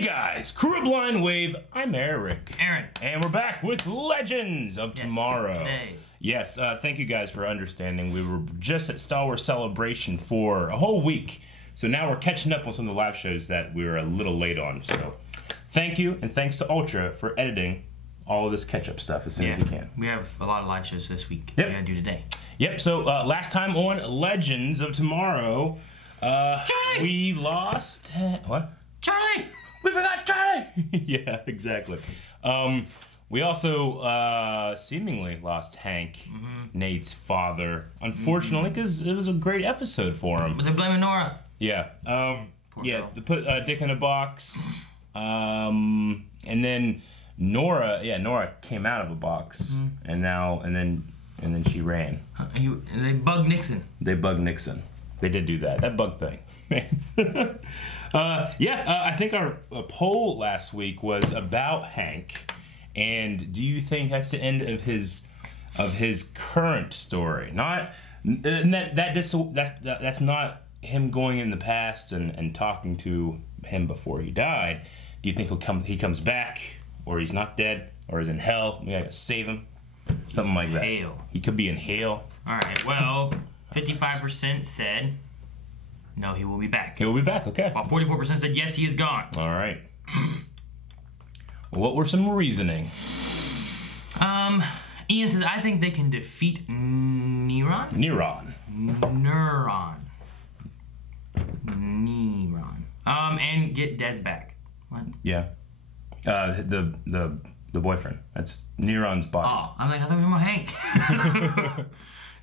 Hey guys, Kuro Blind Wave, I'm Eric. Aaron. And we're back with Legends of Tomorrow. Today. Yes, thank you guys for understanding. We were just at Star Wars Celebration for a whole week. So now we're catching up on some of the live shows that we were a little late on. So thank you, and thanks to Ultra for editing all of this catch-up stuff as soon as you can. We have a lot of live shows this week. Yep. We gotta do today. Yep, so last time on Legends of Tomorrow, Charlie! we lost... What? Charlie! We forgot Charlie! Yeah, exactly. We also seemingly lost Hank, Nate's father, unfortunately, because it was a great episode for him. But they're blaming Nora. Yeah. Yeah, they put Dick in a box. And then Nora came out of a box, and then she ran. They bugged Nixon. They bugged Nixon. They did do that. That bug thing. I think our poll last week was about Hank, and do you think that's the end of his current story? Not that's not him going in the past and talking to him before he died. Do you think he comes back, or he's not dead, or is in hell? We gotta save him, something like that. Hell. He could be in hell. All right. Well, 55% said no, he will be back. He will be back. Okay. While 44% said yes, he is gone. All right. What were some reasoning? Ian says, I think they can defeat Neuron. And get Des back. What? Yeah. The boyfriend. That's Neuron's body. Oh, I'm like, I thought we were about Hank.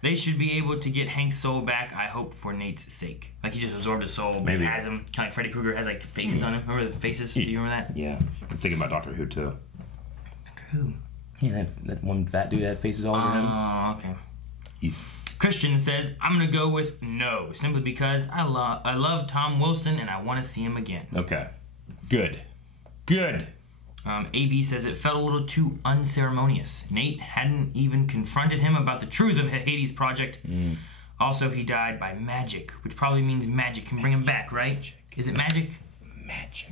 They should be able to get Hank's soul back, I hope, for Nate's sake. Like, he just absorbed his soul, but Maybe. he has him. Kind of like Freddy Krueger has, like, faces on him. Remember the faces? Do you remember that? Yeah. I'm thinking about Doctor Who, too. Who? Yeah, that one fat dude that had faces all over him. Oh, okay. Yeah. Christian says, I'm going to go with no, simply because I love Tom Wilson and I want to see him again. Okay. Good. Good. AB says it felt a little too unceremonious. Nate hadn't even confronted him about the truth of Hades' project. Also, he died by magic, which probably means magic can bring him back, right? Magic. Is it magic? Magic.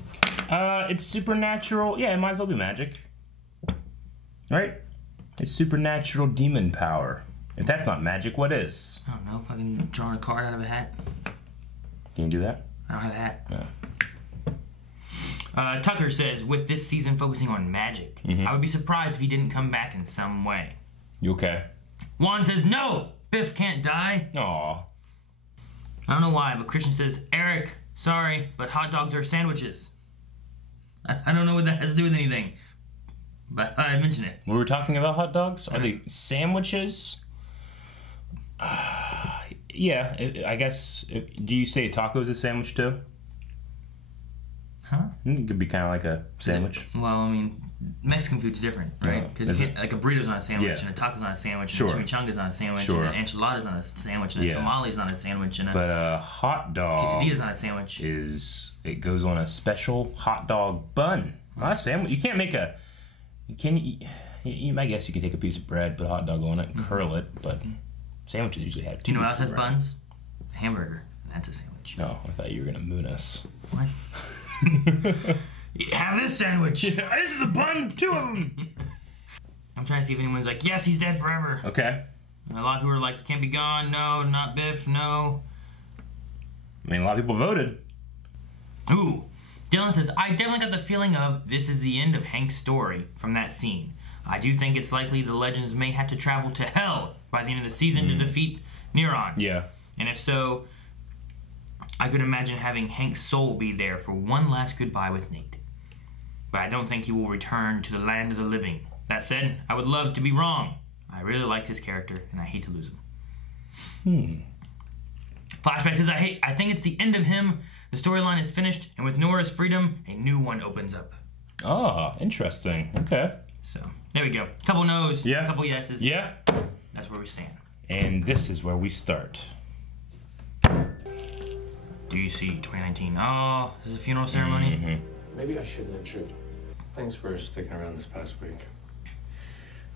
It's supernatural. Yeah, it might as well be magic. Right? It's supernatural demon power. If that's not magic, what is? I don't know if I can draw a card out of a hat. Can you do that? I don't have a hat. No. Tucker says, with this season focusing on magic, I would be surprised if he didn't come back in some way. You okay? Juan says, no! Biff can't die. Aw. I don't know why, but Christian says, Eric, sorry, but hot dogs are sandwiches. I don't know what that has to do with anything, but I mentioned it. We were talking about hot dogs. Are they sandwiches? Yeah, I guess. Do you say taco is a sandwich too? Huh? It could be kind of like a sandwich. Well, I mean, Mexican food's different, right? Because like a burrito's not a sandwich, Yeah. and a taco's not a sandwich, Sure. and a chimichanga's not a sandwich, Sure. and an enchilada's not a sandwich, and a Yeah. tamale's not a sandwich, and But a hot dog quesadilla's not a sandwich. it goes on a special hot dog bun, not a sandwich. You can't make a. I guess you can take a piece of bread, put a hot dog on it, and curl it, but sandwiches usually have two. Do you know what else pieces has of bread. buns? A hamburger. That's a sandwich. No, I thought you were gonna moon us. What? Have this sandwich. This is a bun, two of them. I'm trying to see if anyone's like, yes, he's dead forever. Okay. And a lot of people are like, he can't be gone. No, not Biff. No. I mean, a lot of people voted. Ooh. Dylan says, I definitely got the feeling of this is the end of Hank's story from that scene. I do think it's likely the Legends may have to travel to hell by the end of the season to defeat Neuron. Yeah. And if so, I could imagine having Hank's soul be there for one last goodbye with Nate. But I don't think he will return to the land of the living. That said, I would love to be wrong. I really liked his character, and I hate to lose him. Flashback says, I think it's the end of him. The storyline is finished, and with Nora's freedom, a new one opens up. Oh, interesting. Okay. So, there we go. Couple no's, Yeah. couple yeses. Yeah. That's where we stand. And this is where we start. DC 2019. Oh, this is a funeral ceremony? Maybe I shouldn't intrude. Thanks for sticking around this past week.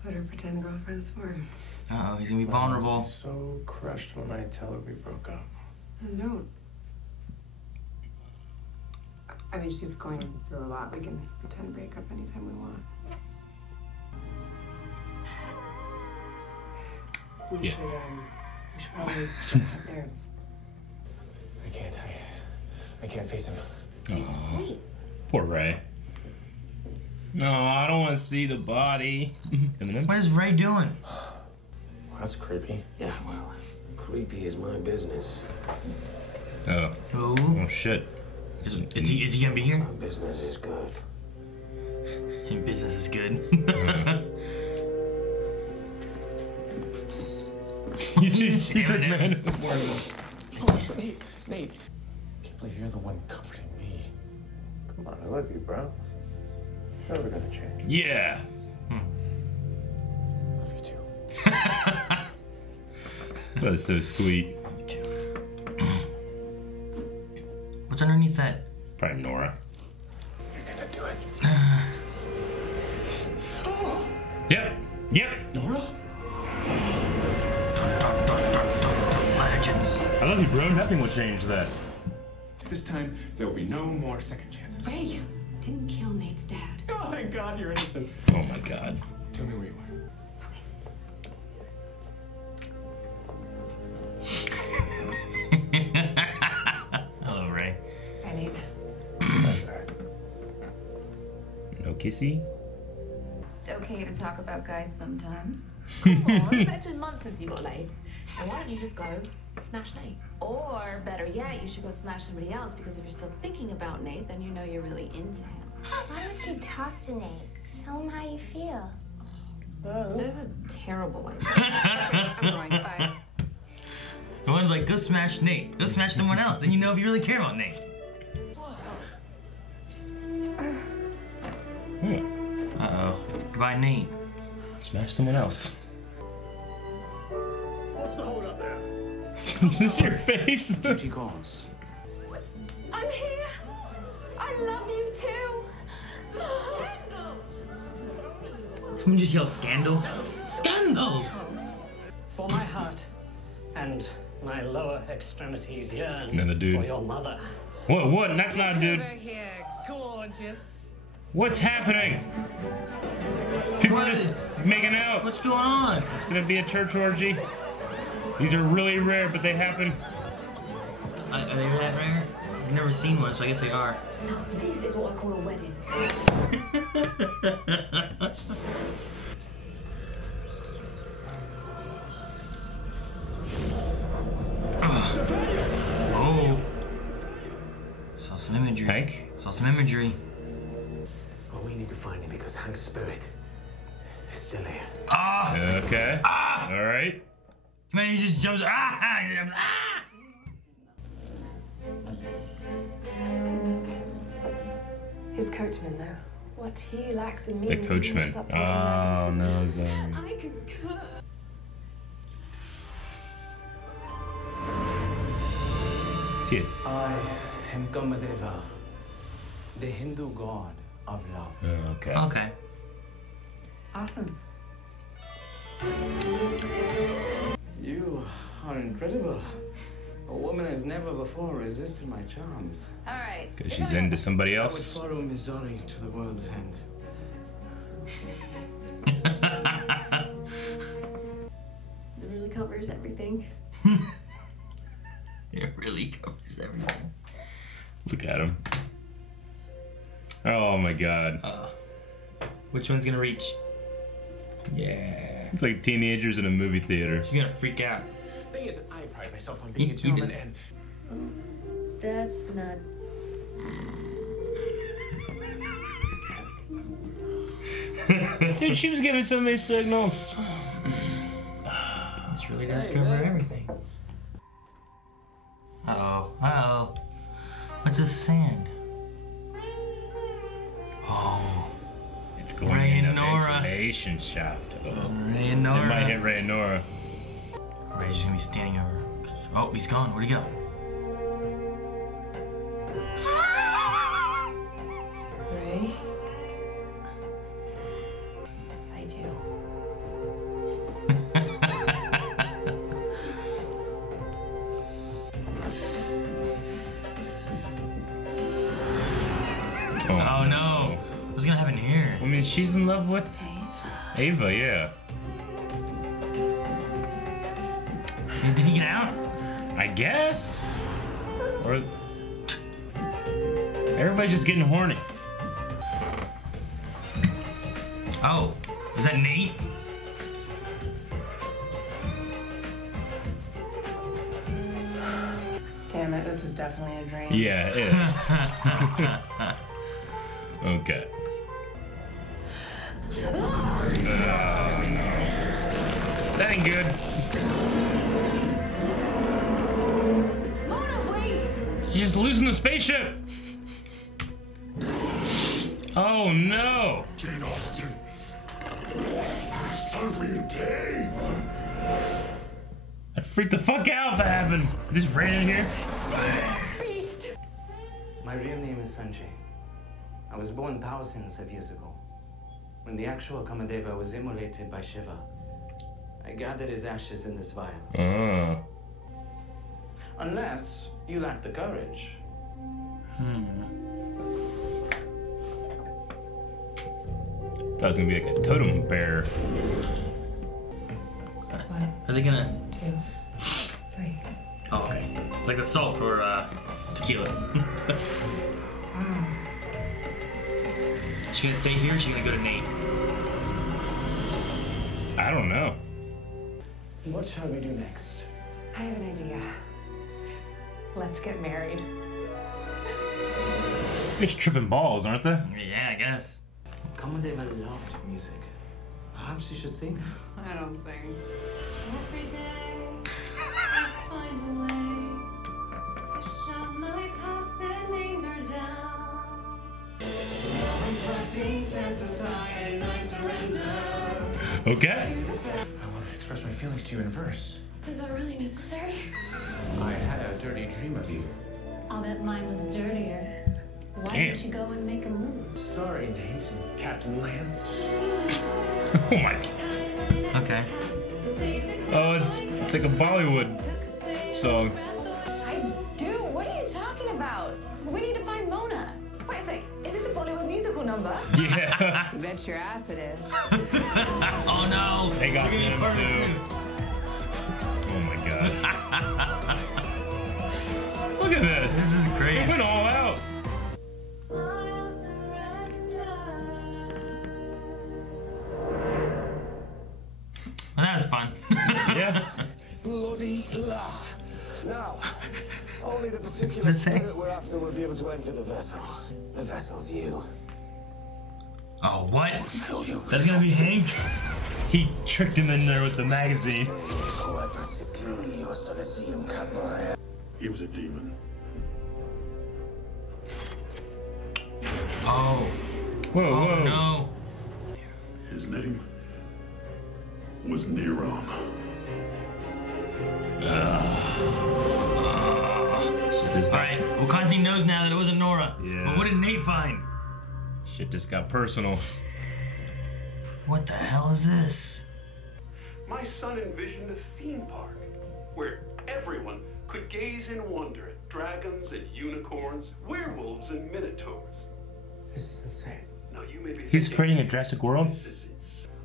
What are pretend girlfriends for? Uh-oh, he's gonna be vulnerable. I'm so crushed when I tell her we broke up. I don't. I mean, she's going through a lot. We can pretend to break up anytime we want. We should probably sit there. I can't face him. Oh, poor Ray. No, I don't want to see the body. What is Ray doing? Well, that's creepy. Yeah, well, creepy is my business. Oh. Ooh. Oh shit. Is he gonna be here? My business is good. Your business is good. You took man. Nate. I can't believe you're the one comforting me. Come on, I love you, bro. It's never gonna change. Yeah. Love you too. That's so sweet. What's underneath that? Probably Nora. You're gonna do it. Yep. Yep. Nora? Legends. I love you, bro. Nothing will change that. This time, there will be no more second chances. Ray didn't kill Nate's dad. Oh, thank God you're innocent. Oh my god. Tell me where you are. Hello, Ray. Bye, Nate. That's all right. No kissy? It's okay to talk about guys sometimes. Come on, it's been months since you got laid. And why don't you just go smash Nate? Or better yet, you should go smash somebody else, because if you're still thinking about Nate, then you know you're really into him. Why don't you talk to Nate? Tell him how you feel. This is a terrible idea. I'm going. Bye. The one's like, go smash Nate. Go smash someone else. Then you know if you really care about Nate. Uh-oh. Goodbye, Nate. Smash someone else. What's the hold up there? This is your face. Duty calls. I'm here. I love you too. Someone just yell scandal. Scandal! For my heart and my lower extremities yearn Another dude. for your mother. What? That's not a dude. Here, gorgeous. What's happening? People are just making out. What's going on? It's gonna be a church orgy. These are really rare, but they happen. Are they that rare? I've never seen one, so I guess they are. Now, this is what I call a wedding. Oh. Saw some imagery. Hank? Saw some imagery. Well, we need to find him because Hank's spirit is still here. Ah! Okay. All right. Man, he just jumps. Ah! His coachman, though. What he lacks in The means. coachman. Oh no, Zoe. I concur. See it. I am Kamadeva, the Hindu god of love. Oh, okay. Okay. Awesome. You are incredible. A woman has never before resisted my charms. All right. Because she's into somebody I would else. follow Missouri to the world's end. It really covers everything. It really covers everything. Look at him. Oh my god. Which one's gonna reach? Yeah. It's like teenagers in a movie theater. She's gonna freak out. Thing is, I pride myself on being a You gentleman, did. and That's not. Dude, she was giving so many signals. This really does cover everything. Uh-oh. Uh-oh. What's this sand? Oh. It's going Ray in and a Nora. ventilation shaft. Oh. Ray and Nora. It might hit Ray and Nora. Ray's just gonna be standing over. Oh, he's gone. Where'd he go? Ray? I do. What's gonna happen here? I mean, she's in love with Ava, yeah. Did he get out? I guess. Or everybody's just getting horny. Oh, is that Nate? Damn it, this is definitely a dream. Yeah, it is. Okay. That ain't good. Mona, wait! She's just losing the spaceship. Oh no! Jane Austen. It's time for you to pay. I'd freak the fuck out if that happened. Just ran in here. Beast! My real name is Sanjay. I was born thousands of years ago. When the actual Kamadeva was immolated by Shiva, I gathered his ashes in this vial. Unless you lack the courage. Thought it was gonna be like a totem bear. Are they gonna? 2, 3. Oh, okay. It's like the salt for tequila. She gonna stay here or she gonna go to Nate? I don't know. What shall we do next? I have an idea. Let's get married. They're just tripping balls, aren't they? Yeah, I guess. Kamadeva loved music. Perhaps you should sing. I don't sing. Every day, I find a way to shut my past and anger down. Okay. I want to express my feelings to you in verse. Is that really necessary? I had a dirty dream of you. I'll bet mine was dirtier. Why Damn. don't you go and make a move? Sorry, Nate and Captain Lance. Oh my. Okay. Oh, it's like a Bollywood song. I do? What are you talking about? We need to find Mona. Wait a sec. Is this a Bollywood musical number? Yeah. Bet your ass it is. Oh no! They got We're gonna them burn it too. Oh my god. Look at this. This is great. They went all out. Well, that was fun. Yeah. Bloody la. Now, only the particular Let's say. spirit we're after will be able to enter the vessel. The vessel's you. Oh, what? That's gonna be Hank? He tricked him in there with the magazine. He was a demon. Oh. Whoa, Oh whoa. no. His name was Neron. Shit just got, Alright, well, Constantine knows now that it wasn't Nora. Yeah. But what did Nate find? shit just got personal. What the hell is this? My son envisioned a theme park where everyone could gaze in wonder at dragons and unicorns, werewolves and minotaurs. This is insane. Now you may be He's thinking, creating a Jurassic World?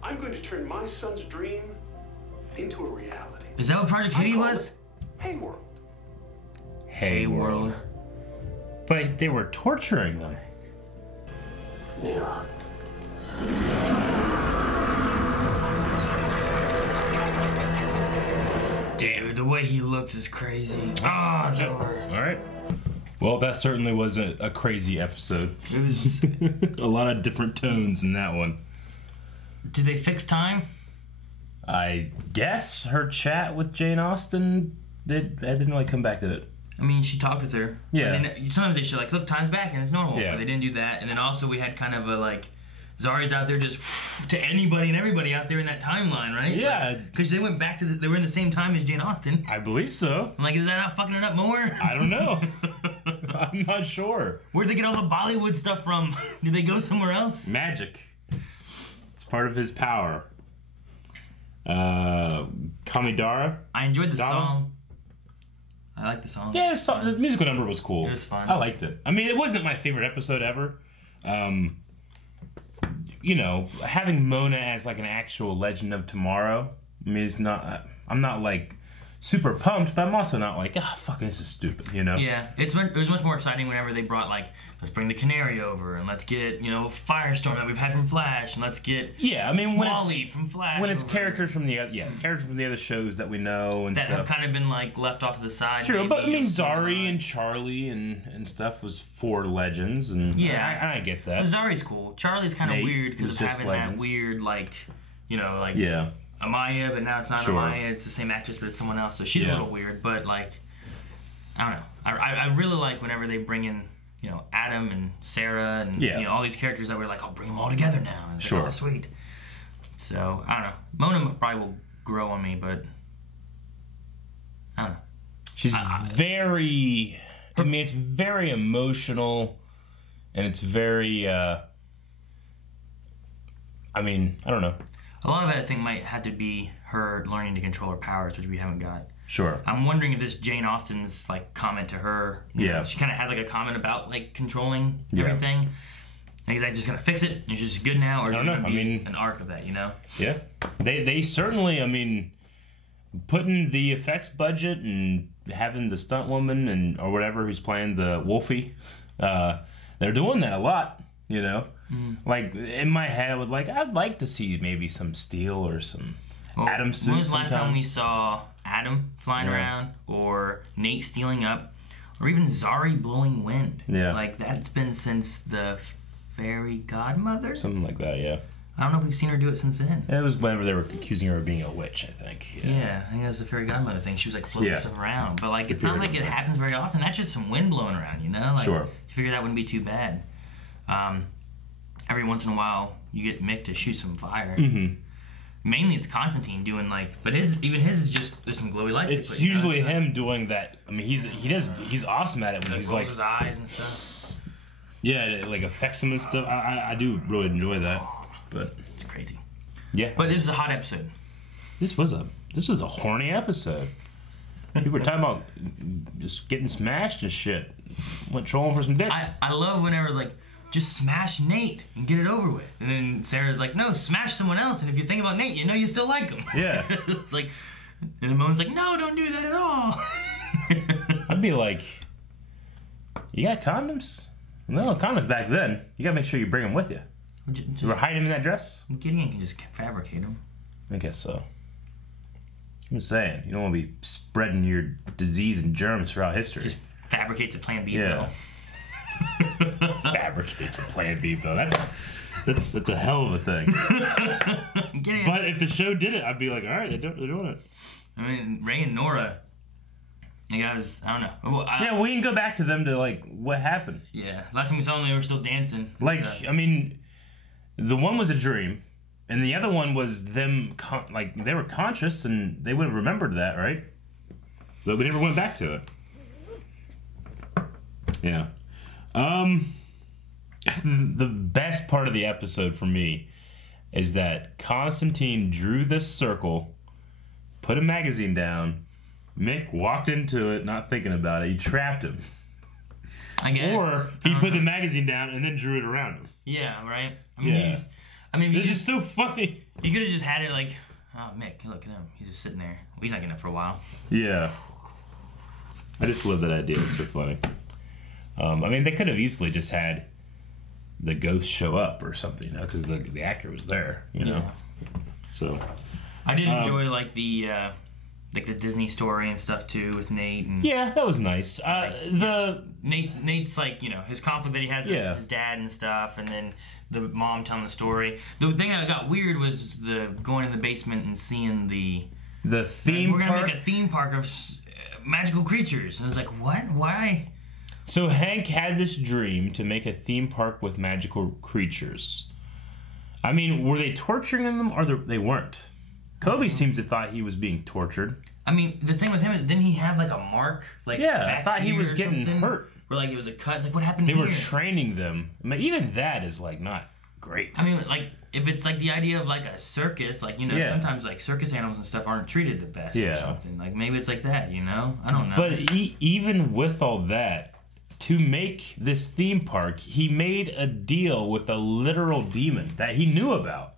I'm going to turn my son's dream into a reality. Is that what Project Haiti was? Hey World. Hey World. But they were torturing them. Neron. Damn, the way he looks is crazy. Oh, it's over. Alright. Well, that certainly was a crazy episode. It was. A lot of different tones in that one. Did they fix time? I guess her chat with Jane Austen didn't really come back to it. I mean, she talked with her. Yeah. Sometimes they should like, look, time's back and it's normal. Yeah. But they didn't do that. And then also we had kind of a like, Zari's out there just to anybody and everybody out there in that timeline, right? Yeah. Because they went back to they were in the same time as Jane Austen. I believe so. I'm like, is that not fucking it up more? I don't know. I'm not sure. Where'd they get all the Bollywood stuff from? Did they go somewhere else? Magic. It's part of his power. Kamidara. I enjoyed the Donna? song. I like the song. Yeah, the musical number was cool. It was fun. I liked it. I mean, it wasn't my favorite episode ever. you know, having Mona as like an actual Legend of Tomorrow, I mean, it's not. I'm not like super pumped, but I'm also not like, fucking this is stupid, you know? Yeah, it was much more exciting whenever they brought, like, let's bring the Canary over, and let's get, you know, Firestorm that we've had from Flash, and let's get I mean, when Wally from Flash. When it's characters from the other shows that we know and that stuff. have kind of been, like, left off to the side. True, but I mean, Zari and Charlie and stuff was 4 legends, and I get that. Zari's cool. Charlie's kind of weird because of having that weird, like, you know, like... Yeah. Amaya, but now it's not Amaya. It's the same actress, but it's someone else. So she's a little weird. But like, I don't know. I really like whenever they bring in, you know, Adam and Sarah and you know, all these characters that we're like, I'll bring them all together now. And it's like, oh, sweet. So I don't know. Mona probably will grow on me, but I don't know. She's very. I mean, it's very emotional, and it's very. I mean, I don't know. A lot of it, I think, might have to be her learning to control her powers, which we haven't got. Sure. I'm wondering if this Jane Austen's like comment to her. You know, she kind of had like a comment about like controlling everything. Like, is that just gonna fix it? Is it just good now, or is it gonna be an arc of that? You know? Yeah. They certainly. I mean, putting the effects budget and having the stunt woman and or whatever who's playing the Wolfie, they're doing that a lot. You know. Like in my head, I'd like to see maybe some steel or some Adam suits. When was the last time we saw Adam flying around, or Nate stealing up, or even Zari blowing wind? Yeah, like that's been since the Fairy Godmother, something like that. Yeah, I don't know if we've seen her do it since then. It was whenever they were accusing her of being a witch, I think. Yeah, I think it was the Fairy Godmother thing. She was like floating stuff around, but like it's not like it happens very often. That's just some wind blowing around, you know? Like, you figure that wouldn't be too bad. Every once in a while, you get Mick to shoot some fire. Mainly, it's Constantine doing like, but his is just there's some glowy lights. It's usually him doing that. I mean, he's awesome at it when he's like his eyes and stuff. Yeah, it like affects him and stuff. I do really enjoy that, but it's crazy. Yeah, but this is a hot episode. This was a horny episode. People were talking about just getting smashed and shit. Went trolling for some dick. I love whenever it's like, just smash Nate and get it over with. And then Sarah's like, no, smash someone else. And if you think about Nate, you know you still like him. Yeah. It's like, and then Moan's like, no, don't do that at all. I'd be like, you got condoms? No, condoms back then. You gotta make sure you bring them with you. You were hiding them in that dress? Gideon can just fabricate them. I guess so. I'm just saying, you don't want to be spreading your disease and germs throughout history. Just fabricates a Plan B pill. Fabricates a Plan B pill. That's a hell of a thing. But if the show did it, I'd be like, all right, they're doing it. I mean, Ray and Nora. Like I don't know. Well, we can go back to them to like what happened. Yeah, last time we saw them, they were still dancing. Like, I mean, the one was a dream, and the other one was them. Like they were conscious, and they would have remembered that, right? But we never went back to it. Yeah. The best part of the episode for me is that Constantine drew this circle, put a magazine down, Mick walked into it not thinking about it, he trapped him. I guess. Or he put the magazine down and then drew it around him. Yeah, right? I mean, it's just so funny. You could have just had it like, oh, Mick, look at him. He's just sitting there. He's not getting up for a while. Yeah. I just love that idea. It's so funny. I mean, they could have easily just had the ghost show up or something, you know, because the actor was there, you know. So I did enjoy like the Disney story and stuff too with Nate. And yeah, that was nice. Nate's like, you know, his conflict that he has with his dad and stuff, and then the mom telling the story. The thing that got weird was the going in the basement and seeing the theme park. We're gonna make a park? theme park of magical creatures, and I was like, what? Why? So Hank had this dream to make a theme park with magical creatures. I mean, were they torturing them or they weren't? Kobe seems to thought he was being tortured. I mean, the thing with him is, didn't he have like a mark? Like I thought he was getting hurt. Where like it was a cut. It's like, what happened here? They were training them. I mean, even that is like not great. I mean, like if it's like the idea of like a circus, like, you know, sometimes like circus animals and stuff aren't treated the best or something. Like maybe it's like that, you know? I don't know. But even with all that, to make this theme park, he made a deal with a literal demon that he knew about.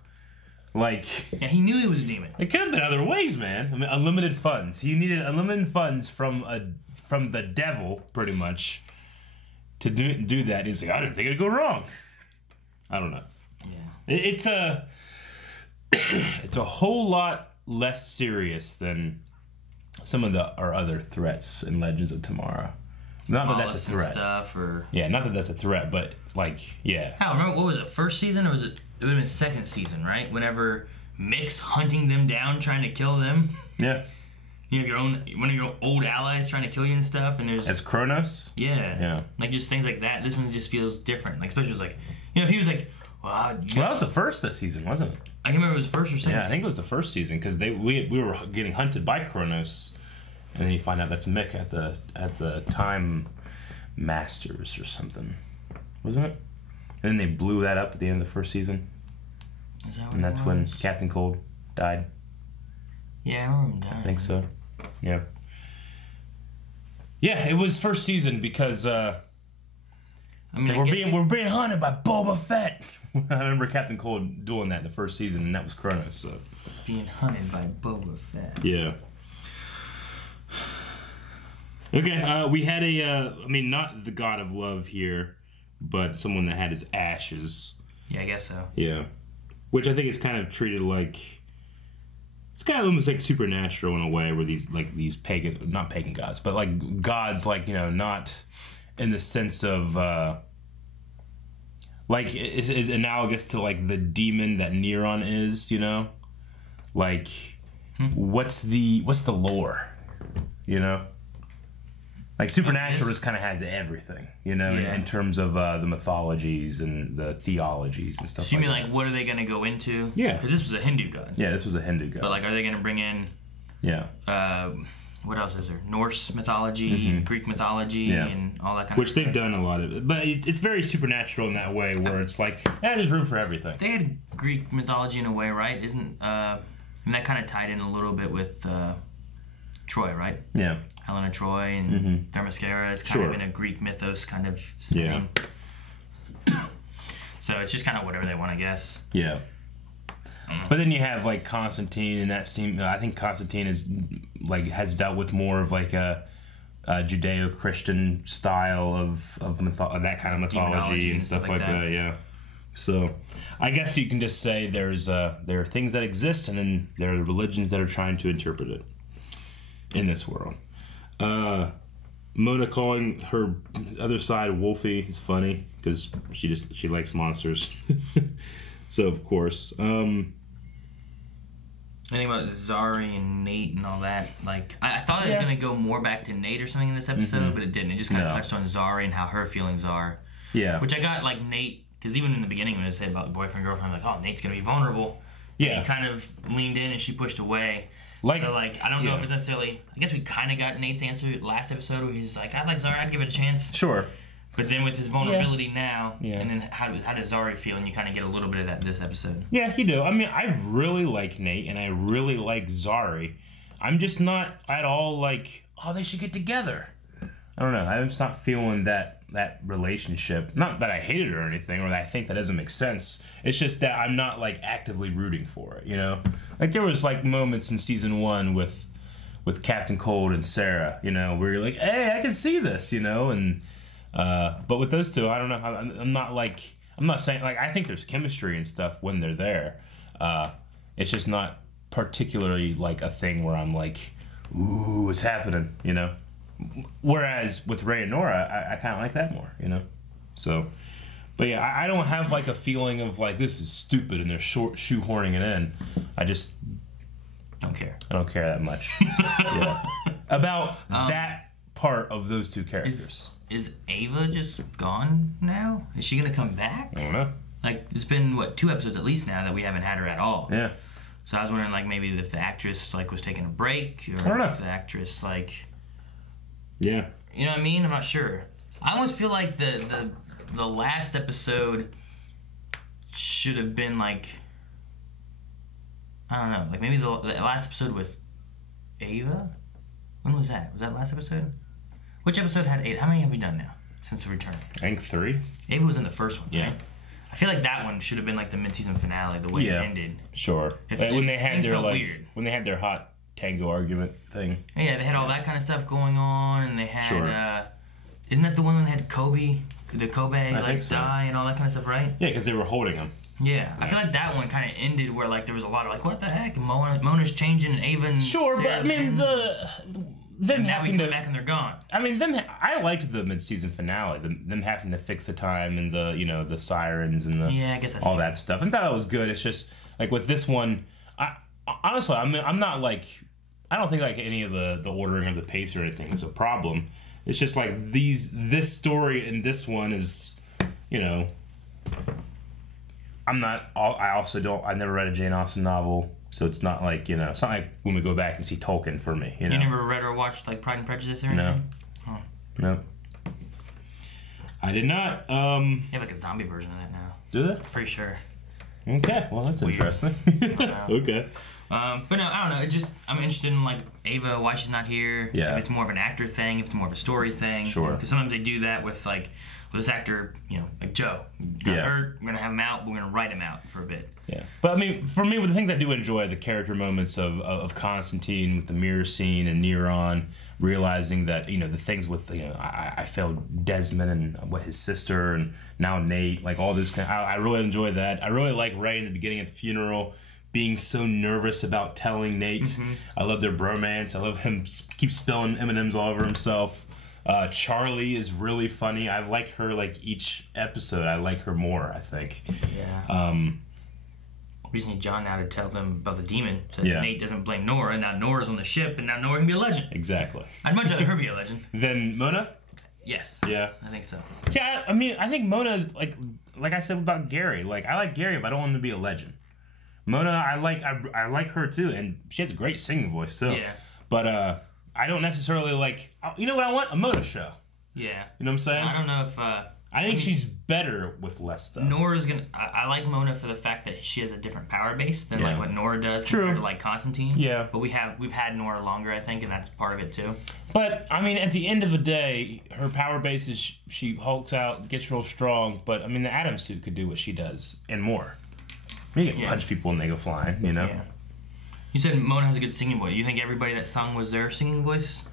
Like, yeah, he knew he was a demon. It could have been other ways, man. I mean, unlimited funds. He needed unlimited funds from the devil, pretty much, to do that. He's like, I didn't think it'd go wrong. I don't know. Yeah, it's a whole lot less serious than some of our other threats in Legends of Tomorrow. Not that that's a threat. Stuff or... Yeah, not that that's a threat, but like, yeah. I don't remember, what was it, first season or was it? It would have been second season, right? Whenever Mick's hunting them down, trying to kill them. Yeah. You have one of your old allies trying to kill you and stuff, and there's... As Kronos? Yeah. Yeah. Like, just things like that. This one just feels different. Like, especially, like, if he was like, well, that was the first season, wasn't it? I can't remember if it was the first or second season. I think it was the first season, because we were getting hunted by Kronos, and then you find out that's Mick at the Time Masters or something. Wasn't it? And then they blew that up at the end of the first season. Is that what and that's when Captain Cold died. Yeah, I remember him dying. I think so. Yeah. Yeah, it was first season because we're being hunted by Boba Fett. I remember Captain Cold doing that in the first season, and that was Kronos. So being hunted by Boba Fett. Yeah. Okay, we had not the God of Love here, but someone that had his ashes. Yeah, I guess so. Yeah. Which I think is kind of treated like... It's kind of almost like supernatural in a way, where these pagan... Not pagan gods, but like gods, like, not in the sense of... like, is analogous to like the demon that Neron is, Like, what's the lore, Like, Supernatural just kind of has everything, in terms of the mythologies and the theologies and stuff like that. So you mean, like, what are they going to go into? Yeah. Because this was a Hindu god. Yeah, this was a Hindu god. But, like, are they going to bring in... Yeah. What else is there? Norse mythology, Greek mythology, and all that kind of stuff. Which they've done a lot of it. But it's very supernatural in that way, where it's like, there's room for everything. They had Greek mythology in a way, right? And that kind of tied in a little bit with Troy, right? Yeah. Helena Troy and Themyscira is kind of in a Greek mythos kind of setting. Yeah. So it's just kind of whatever they want, I guess. Yeah. But then you have like Constantine, and I think Constantine is has dealt with more of like a Judeo-Christian style of that kind of mythology and stuff like that. Yeah. So I guess you can just say there are things that exist, and then there are religions that are trying to interpret it in this world. Mona calling her other side Wolfie is funny because she likes monsters. So of course. Anything about Zari and Nate and all that? Like, I thought it was going to go more back to Nate or something in this episode, but it didn't. It just kind of touched on Zari and how her feelings are. Yeah. Which I got, like, Nate, because even in the beginning when I said about the boyfriend, girlfriend, I'm like, oh, Nate's going to be vulnerable. Yeah. And he kind of leaned in and she pushed away. So, I don't know if it's necessarily... I guess we kind of got Nate's answer last episode where he's like, I like Zari, I'd give it a chance. Sure. But then with his vulnerability now, and then how does Zari feel? And you kind of get a little bit of that this episode. Yeah, you do. I mean, I really like Nate, and I really like Zari. I'm just not at all like, oh, they should get together. I don't know. I'm just not feeling that relationship. Not that I hate it or anything, or that I think that doesn't make sense. It's just that I'm not like actively rooting for it, Like there was like moments in season 1 with Captain Cold and Sarah, where you're like, hey, I can see this, and... but with those two, I don't know. I'm not saying like I think there's chemistry and stuff when they're there. It's just not particularly like a thing where I'm like, ooh, it's happening, Whereas with Ray and Nora, I kind of like that more, So, but yeah, I don't have like a feeling of like this is stupid and they're shoehorning it in. I just don't care. I don't care that much. About that part of those two characters. Is Ava just gone now? Is she gonna come back? I don't know. Like, it's been, 2 episodes at least now that we haven't had her at all. Yeah. So I was wondering, like, maybe if the actress, like, was taking a break, or I don't know. if the actress, like... Yeah. You know what I mean? I'm not sure. I almost feel like the last episode should have been, like... I don't know. Like, maybe the last episode with Ava? When was that? Was that last episode? Which episode had 8? How many have we done now? since the return? I think 3. Ava was in the first one, Yeah. right? I feel like that one should have been like the mid-season finale, the way it ended. Sure. When they had their when they had their hot tango argument thing. Yeah, they had all that kind of stuff going on, and they had isn't that the one that had Kobe, the Kobe die and all that kind of stuff, right? Yeah, because they were holding him. Yeah, I feel like that one kind of ended where like there was a lot of like, what the heck? And Mona's changing, and Ava and Sure, but I mean them now we having come back and they're gone. I mean, I liked the mid-season finale. Them having to fix the time and the sirens and the I guess that's all true. that stuff. I thought it was good. It's just like with this one, honestly, I'm not like I don't think like any of the ordering of the pace or anything is a problem. It's just like this story and this one is, I never read a Jane Austen novel. So it's not like, it's not like when we go back and see Tolkien for me, You never read or watched like Pride and Prejudice or anything? No. Huh. No. I did not. They have like a zombie version of that now. Do they? Pretty sure. Okay, well that's interesting. Okay. But no, I don't know. I'm interested in like Ava, why she's not here. Yeah. If it's more of an actor thing, if it's more of a story thing. Sure. Because sometimes they do that with like this actor, like Joe. Got hurt. We're gonna have him out. But we're gonna write him out for a bit. Yeah. But I mean, for me, with the things I do enjoy, the character moments of Constantine with the mirror scene and Neron realizing that the things with I failed Desmond and what his sister and now Nate, like all this I really enjoy that. I really like Ray in the beginning at the funeral being so nervous about telling Nate. Mm-hmm. I love their bromance. I love him keep spilling M&Ms all over himself. Charlie is really funny. I like her like each episode. I like her more, I think. Yeah. We just need John now to tell them about the demon so that Nate doesn't blame Nora. Now Nora's on the ship, and now Nora can be a legend. Exactly. I'd much rather her be a legend. Then Mona? Yes. Yeah. I think so. See, I mean, I think Mona is like I said about Gary. Like, I like Gary, but I don't want him to be a legend. Mona, I like her too, and she has a great singing voice too. Yeah. But I don't necessarily like. You know what I want? A Mona show. Yeah. You know what I'm saying? I don't know if. I think she's better with less stuff. Nora's gonna. I like Mona for the fact that she has a different power base than like what Nora does compared to like Constantine. Yeah. But we've had Nora longer, I think, and that's part of it too. But I mean, at the end of the day, her power base is she hulks out, gets real strong. But I mean, the Atom suit could do what she does and more. You can punch people and they go flying. Yeah. You said Mona has a good singing voice. You think everybody that sung was their singing voice?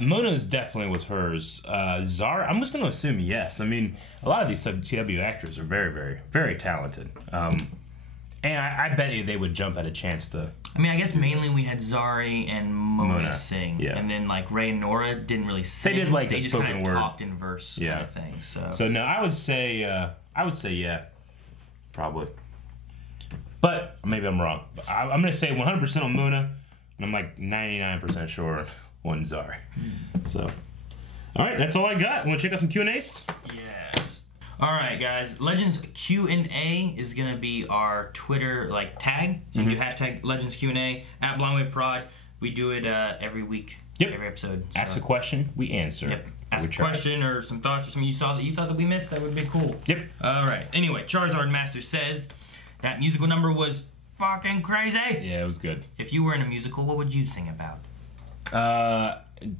Mona's definitely was hers. Zara, I'm just going to assume yes. I mean, a lot of these CW actors are very, very, very talented. And I bet you they would jump at a chance to. I mean, I guess mainly we had Zari and Mona sing. Yeah. and then like Ray and Nora didn't really sing. They did like they the just spoken kind of word. talked in verse kind of thing. So no, I would say yeah, probably. But maybe I'm wrong. But I'm going to say 100% on Mona, and I'm like 99% sure on Zari. So, all right, that's all I got. Want to check out some Q&As? Yes. All right, guys. Legends Q&A is gonna be our Twitter tag. So you can do hashtag Legends Q&A at Blindwave Prod. We do it every week. Yep. Every episode. So. Ask a question, we answer. Yep. Ask a question or some thoughts or something you thought that we missed. That would be cool. Yep. All right. Anyway, Charizard Master says that musical number was fucking crazy. Yeah, it was good. If you were in a musical, what would you sing about?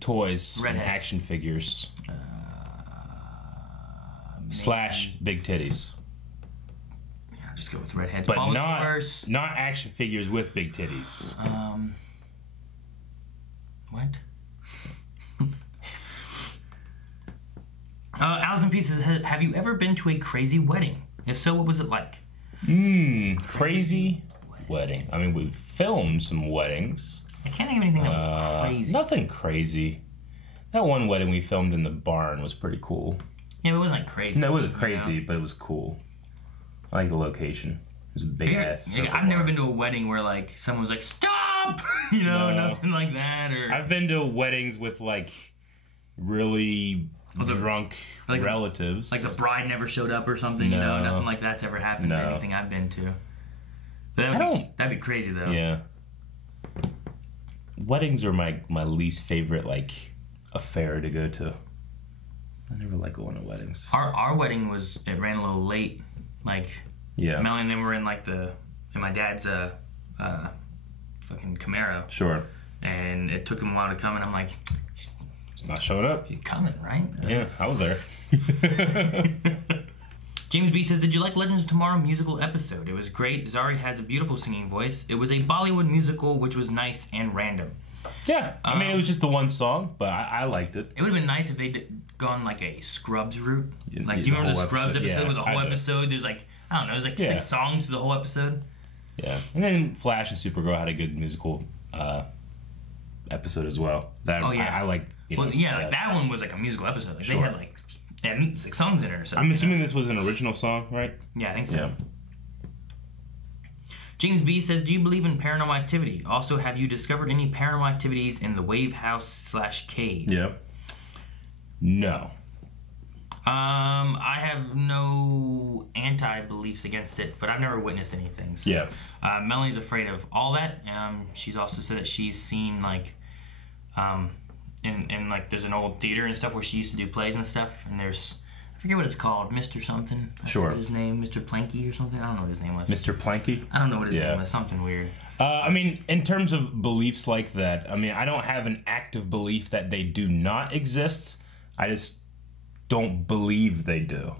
Toys, and Redheads. action figures, / big titties. Yeah, just go with redheads. But Bulbasaur's. not action figures with big titties. What? Alison P says, have you ever been to a crazy wedding? If so, what was it like? Crazy wedding. I mean, we've filmed some weddings. I can't think of anything that was crazy. Nothing crazy. That one wedding we filmed in the barn was pretty cool. Yeah, but it wasn't crazy. No, it wasn't crazy, but it was cool. I like the location. It was a big ass. I've never been to a wedding where someone was like, "Stop!" Nothing like that. Or I've been to weddings with really drunk relatives. Like the bride never showed up or something. No. Nothing like that's ever happened. No. To anything I've been to. That'd be crazy though. Yeah. Weddings are my least favorite affair to go to. I never like going to weddings. Our wedding it ran a little late. Yeah. Melanie and them were in my dad's fucking Camaro. Sure. And it took them a while to come, and I'm like, It's not showing up. You're coming, right? Yeah, I was there. James B says, did you like Legends of Tomorrow musical episode? It was great. Zari has a beautiful singing voice. It was a Bollywood musical, which was nice and random. Yeah, I mean, it was just the one song, but I liked it. It would have been nice if they'd gone like a Scrubs route. Like, do you remember the Scrubs episode with the whole episode? There's like, I don't know, there's like 6 songs to the whole episode. Yeah, and then Flash and Supergirl had a good musical episode as well. That I liked. Well, yeah, like that one was like a musical episode. Like, they had 6 songs in it or something. I'm assuming this was an original song, right? Yeah, I think so. Yeah. James B says, do you believe in paranormal activity? Also, have you discovered any paranormal activities in the Wave House / cave? Yeah. No. I have no anti-beliefs against it, but I've never witnessed anything. So. Yeah. Melanie's afraid of all that. She's also said that she's seen like, in like there's an old theater and stuff where she used to do plays and stuff, and there's, I forget what it's called, Mr. something. Sure. His name, Mr. Planky or something. I don't know what his name was. Mr. Planky? I don't know what his name was. Something weird. I mean, in terms of beliefs like that, I mean, I don't have an active belief that they do not exist. I just don't believe they do.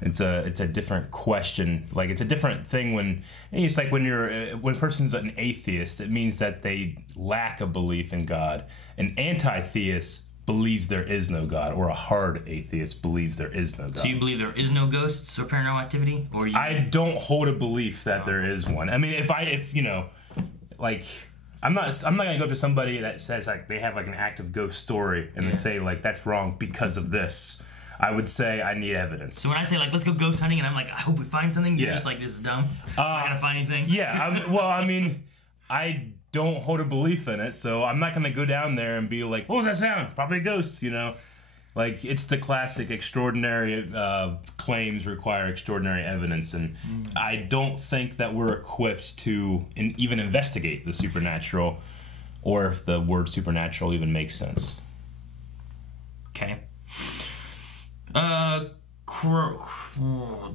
It's a different question. Like, it's a different thing when it's like when a person's an atheist, it means that they lack a belief in God. An anti-theist believes there is no God, or a hard atheist believes there is no God. So you believe there is no ghosts or paranormal activity, or you? I don't hold a belief that there is one. I mean, if you know, like, I'm not gonna go to somebody that says like they have like an active ghost story and they say like that's wrong because of this. I would say I need evidence. So when I say like let's go ghost hunting and I'm like I hope we find something, you're just like this is dumb. I'm not gonna find anything. Yeah. Well, I mean, I don't hold a belief in it, so I'm not gonna go down there and be like, what was that sound? Probably ghosts, you know. Like, it's the classic extraordinary claims require extraordinary evidence, and I don't think that we're equipped to even investigate the supernatural, or if the word supernatural even makes sense. Okay.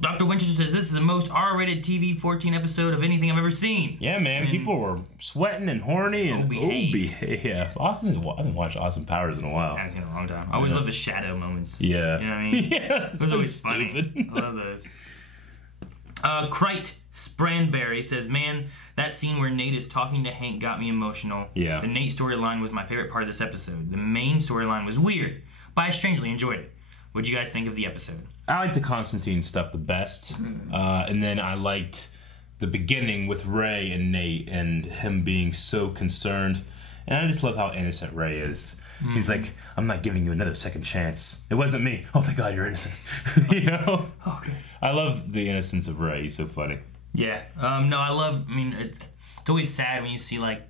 Dr. Winchester says, this is the most R-rated TV 14 episode of anything I've ever seen. Yeah, man. People were sweating and horny and yeah. I haven't watched Austin Powers in a while. I haven't seen it in a long time. I always love the shadow moments. Yeah. You know what I mean? Yeah, it was always funny. I love those. Krite Spranberry says, man, that scene where Nate is talking to Hank got me emotional. Yeah. The Nate storyline was my favorite part of this episode. The main storyline was weird, but I strangely enjoyed it. What did you guys think of the episode? I liked the Constantine stuff the best. And then I liked the beginning with Ray and Nate and him being so concerned. And I just love how innocent Ray is. He's like, I'm not giving you another second chance. It wasn't me. Oh, thank God you're innocent. You know? Okay. I love the innocence of Ray. He's so funny. Yeah. No, I mean, it's always sad when you see, like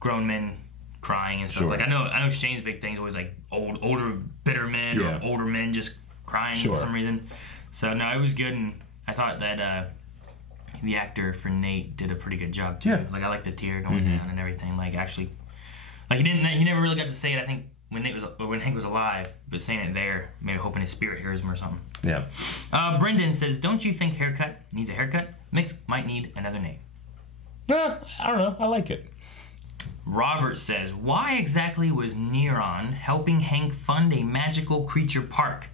grown men crying and stuff. Sure. Like, I know Shane's big thing is always, like, older, bitter men or older men just crying for some reason. So, no, it was good, and I thought that the actor for Nate did a pretty good job, too. Yeah. Like, I like the tear going down and everything. Like, actually, like, he never really got to say it, I think, when Hank was alive, but saying it there, maybe hoping his spirit hears him or something. Yeah. Brendan says, don't you think haircut needs a haircut? Mick might need another name. I don't know. I like it. Robert says, why exactly was Neron helping Hank fund a magical creature park?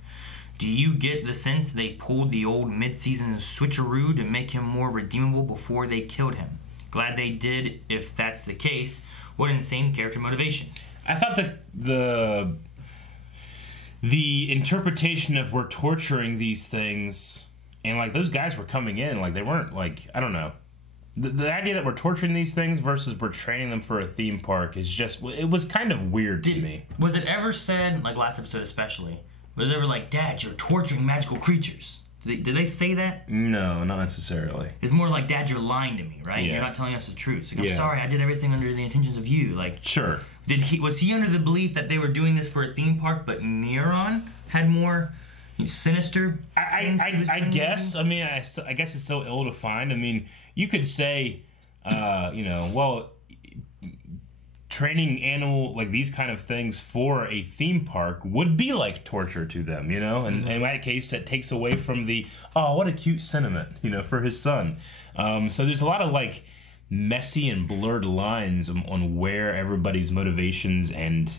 Do you get the sense they pulled the old mid-season switcheroo to make him more redeemable before they killed him? Glad they did if that's the case. What insane character motivation. I thought that the interpretation of we're torturing these things, and like those guys were coming in, like they weren't like, I don't know. The idea that we're torturing these things versus we're training them for a theme park is just, it was kind of weird to me. Was it ever said, like last episode especially, was it ever like, Dad, you're torturing magical creatures? Did they say that? No, not necessarily. It's more like, Dad, you're lying to me, right? Yeah. You're not telling us the truth. It's like, I'm sorry, I did everything under the intentions of you. Like, sure. Was he under the belief that they were doing this for a theme park, but Neron had more sinister things? I guess. I mean, I guess it's so ill defined. I mean, you could say, well, training animal like these kind of things for a theme park would be like torture to them, you know. And in that case, that takes away from the what a cute sentiment, for his son. So there's a lot of like messy and blurred lines on where everybody's motivations and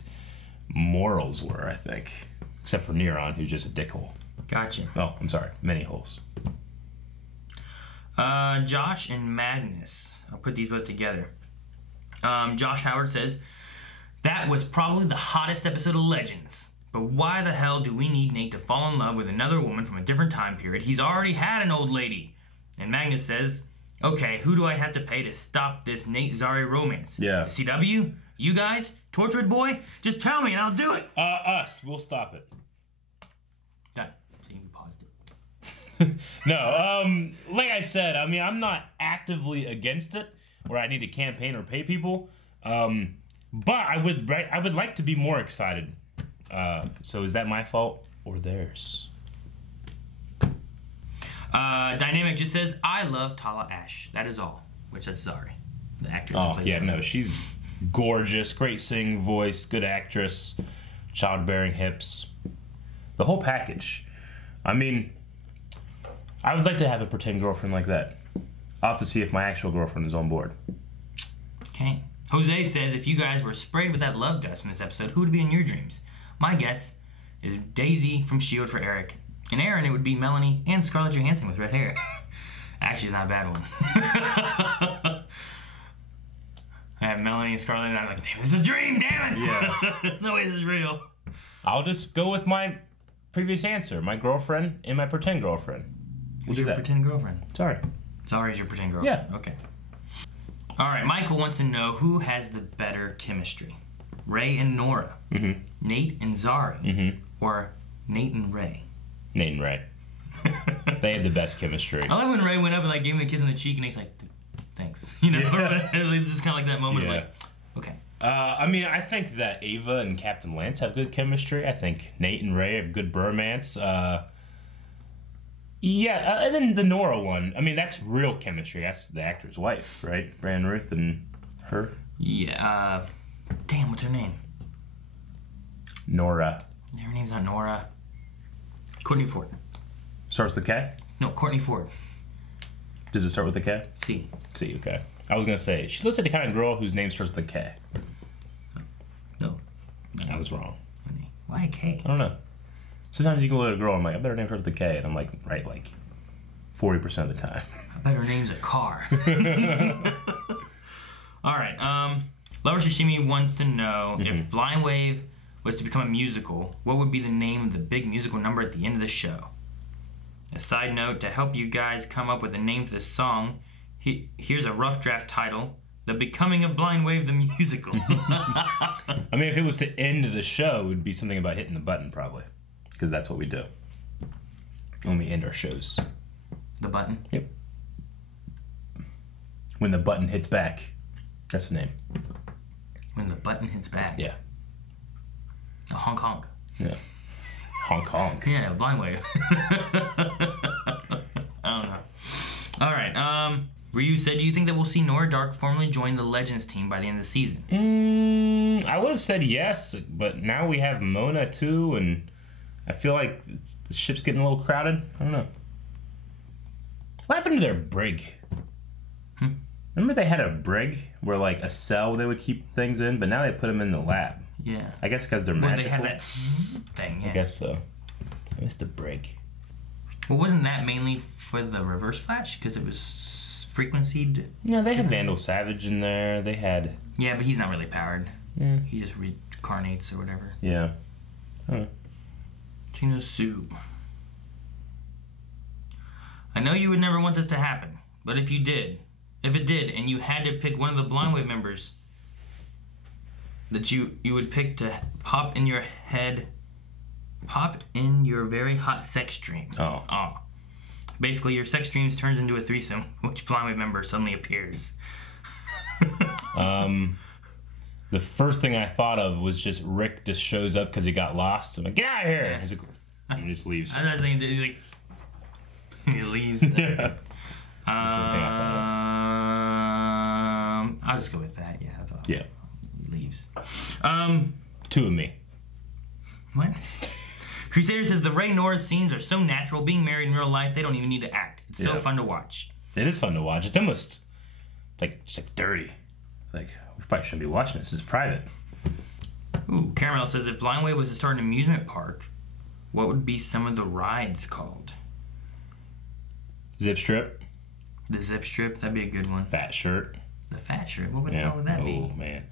morals were, I think. Except for Neron, who's just a dickhole. Gotcha. Oh, I'm sorry. Many holes. Josh and Magnus. I'll put these both together. Josh Howard says, that was probably the hottest episode of Legends. But why the hell do we need Nate to fall in love with another woman from a different time period? He's already had an old lady. And Magnus says, okay, who do I have to pay to stop this Nate Zari romance? Yeah. The CW? You guys? Tortured Boy? Just tell me and I'll do it. Us. We'll stop it. Done. So you paused it. No, like I said, I mean, I'm not actively against it, where I need to campaign or pay people. But I would like to be more excited. So is that my fault or theirs? Dynamic just says, I love Tala Ash. That is all. Which that's Zari, the actress. Oh, yeah, no, she's gorgeous, great singing voice, good actress, childbearing hips. The whole package. I mean, I would like to have a pretend girlfriend like that. I'll have to see if my actual girlfriend is on board. Okay. Jose says, if you guys were sprayed with that love dust from this episode, who would be in your dreams? My guess is Daisy from S.H.I.E.L.D. for Eric. And Aaron, it would be Melanie and Scarlett Johansson with red hair. Actually, it's not a bad one. I have Melanie and Scarlett, and I'm like, damn, this is a dream, damn it! Yeah. No way this is real. I'll just go with my previous answer. My girlfriend and my pretend girlfriend. Who's your pretend girlfriend? Sorry. Zari's your pretend girlfriend? Yeah. Okay. All right, Michael wants to know who has the better chemistry. Ray and Nora. Mm-hmm. Nate and Zari. Mm-hmm. Or Nate and Ray. Nate and Ray. They had the best chemistry. I love when Ray went up and like gave him the kiss on the cheek and he's like, thanks. You know, yeah. It's just kind of like that moment of like, okay. I mean, I think that Ava and Captain Lance have good chemistry. I think Nate and Ray have good bromance. And then the Nora one. I mean, that's real chemistry. That's the actor's wife, right? Brand Ruth and her. Yeah. Damn, what's her name? Nora. Her name's not Nora. Courtney Ford. Starts with a K? No, Courtney Ford. Does it start with a K? C. C, okay. I was going to say, she looks like the kind of girl whose name starts with a K. No. I was wrong. Why a K? I don't know. Sometimes you can look at a girl and I'm like, I bet her name starts with a K. And I'm like, right, like 40% of the time. I bet her name's a car. All right. Lover Sashimi wants to know if Blind Wave was to become a musical, what would be the name of the big musical number at the end of the show? A side note, to help you guys come up with a name for the song, here's a rough draft title, The Becoming of Blind Wave the Musical. I mean, if it was to end the show, it would be something about hitting the button, probably. Because that's what we do when we end our shows. The button? Yep. When the button hits back. That's the name. When the button hits back? Yeah. Honk honk. Yeah. Honk honk. Yeah, Blind Wave. I don't know. All right. Ryu said, do you think that we'll see Nora Dark formally join the Legends team by the end of the season? I would have said yes, but now we have Mona too, and I feel like the ship's getting a little crowded. I don't know. What happened to their brig? Remember they had a brig where like a cell they would keep things in, but now they put them in the lab. Yeah. I guess because they're magical. They have that thing, yeah. I guess so. I missed the brig. Well, wasn't that mainly for the Reverse Flash? Because it was frequencied? Yeah, they had Vandal Savage in there. They had... Yeah, but he's not really powered. Yeah. He just reincarnates or whatever. Yeah. Chino Soup. I know you would never want this to happen, but if it did, and you had to pick one of the Blind Wave members that you would pick to pop in your very hot sex dream. Oh. Basically, your sex dreams turns into a threesome, which Blind Wave member suddenly appears. The first thing I thought of was just Rick just shows up because he got lost. I'm like, get out of here! He's like, and he just leaves. I was thinking, he's like, he leaves. Yeah. I'll just go with that. Yeah, that's all. Yeah. He leaves. Two of me. What? Crusader says the Ray Norris scenes are so natural. Being married in real life, they don't even need to act. It's so fun to watch. It is fun to watch. It's almost like just like dirty. It's like we probably shouldn't be watching this. This is private. Ooh, Caramel says, if Blind Wave was to start an amusement park, what would be some of the rides called? Zip Strip. The Zip Strip, that'd be a good one. Fat Shirt. The Fat Shirt? What the hell would that be? Oh, man.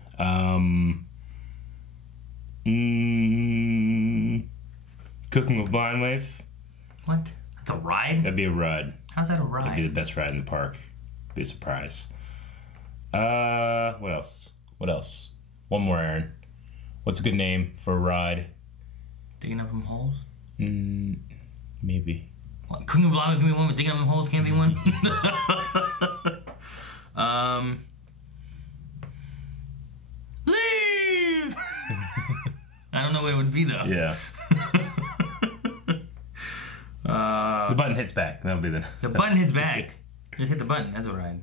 Cooking with Blind Wave. What? That's a ride? That'd be a ride. How's that a ride? That'd be the best ride in the park. Be a surprise. What else? What else? One more, Aaron. What's a good name for a ride? Digging up them holes? Maybe. What? Cooking with Blind Wave can be one, but digging up them holes can't be one? Leave! I don't know what it would be, though. Yeah. The button hits back. That'll be the... The button hits back. Just hit the button. That's all right.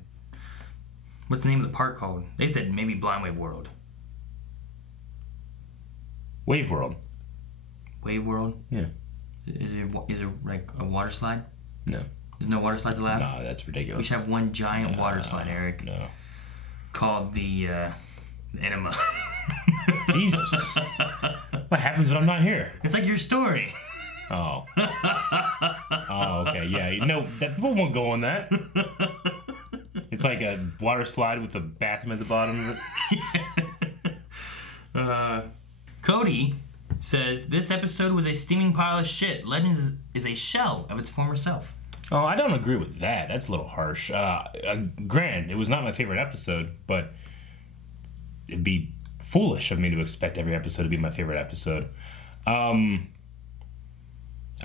What's the name of the park called? They said maybe Blind Wave World. Wave World. Wave World? Yeah. Is there like a water slide? No. There's no water slides allowed? No, that's ridiculous. We should have one giant water slide, Eric. No. Called the Enema. Jesus. What happens when I'm not here? It's like your story. Oh. Oh, okay. Yeah. No, people won't go on that. It's like a water slide with a bathroom at the bottom of it. Cody says, this episode was a steaming pile of shit. Legends is a shell of its former self. Oh, I don't agree with that. That's a little harsh. Granted, it was not my favorite episode, but it'd be foolish of me to expect every episode to be my favorite episode. I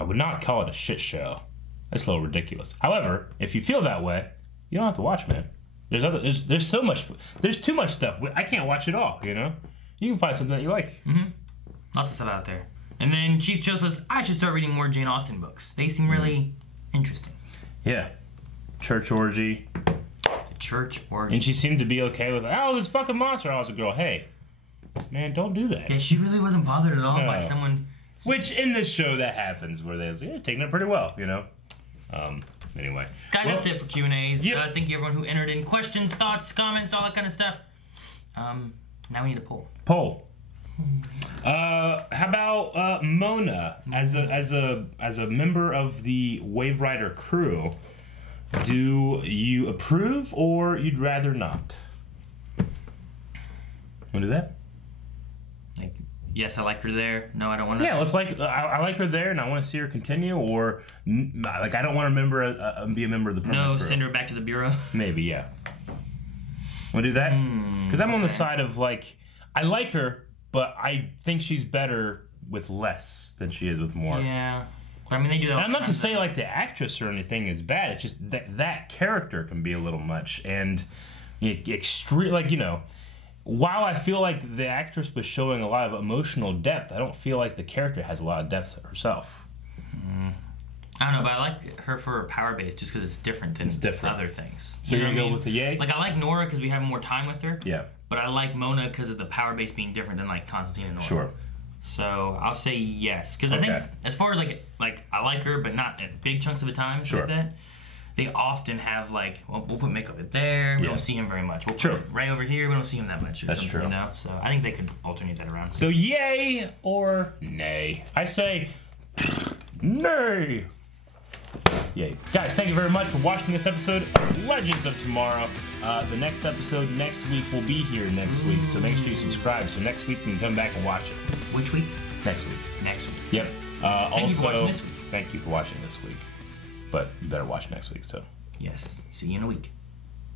would not call it a shit show. That's a little ridiculous. However, if you feel that way, you don't have to watch, man. There's so much. There's too much stuff. I can't watch it all. You know, you can find something that you like. Mm-hmm. Lots of stuff out there. And then Chief Joe says, I should start reading more Jane Austen books. They seem really interesting. Yeah. Church Orgy. Church Orgy. And she seemed to be okay with, oh, this fucking monster. I was a girl. Hey, man, don't do that. Yeah, she really wasn't bothered at all by someone. Which in this show that happens, where they're taking it pretty well, you know. Anyway, guys, that's it for Q&As. Yep. Thank you everyone who entered in questions, thoughts, comments, all that kind of stuff. Now we need a poll. How about Mona as a member of the Wave Rider crew? Do you approve or you'd rather not? Want to do that? Yes, I like her there. No, I don't want to. Yeah, let's I like her there, and I want to see her continue. Or like I don't want to be a member of the permanent crew. Send her back to the bureau. Maybe, yeah. Want to do that? Because I'm on the side of like I like her, but I think she's better with less than she is with more. Yeah, but I mean they do that. And I'm not to say like the actress or anything is bad. It's just that character can be a little much and extreme. Like while I feel like the actress was showing a lot of emotional depth, I don't feel like the character has a lot of depth herself. I don't know, but I like her for her power base just because it's different than other things. So you're going to go with the yay? Like, I like Nora because we have more time with her. Yeah. But I like Mona because of the power base being different than, like, Constantine and Nora. Sure. So I'll say yes. Because I think, as far as, like I like her, but not at big chunks of the time, like that. They often have like, well, we'll put makeup up there. We don't see him very much. We'll put it right over here. We don't see him that much. That's true. You know? So I think they could alternate that around. So yay or nay? I say nay. Yay. Guys, thank you very much for watching this episode of Legends of Tomorrow. The next episode next week will be here next week. So make sure you subscribe. So next week you can come back and watch it. Which week? Next week. Next week. Yep. Thank you for watching this week. Thank you for watching this week. But you better watch next week, so. Yes. See you in a week.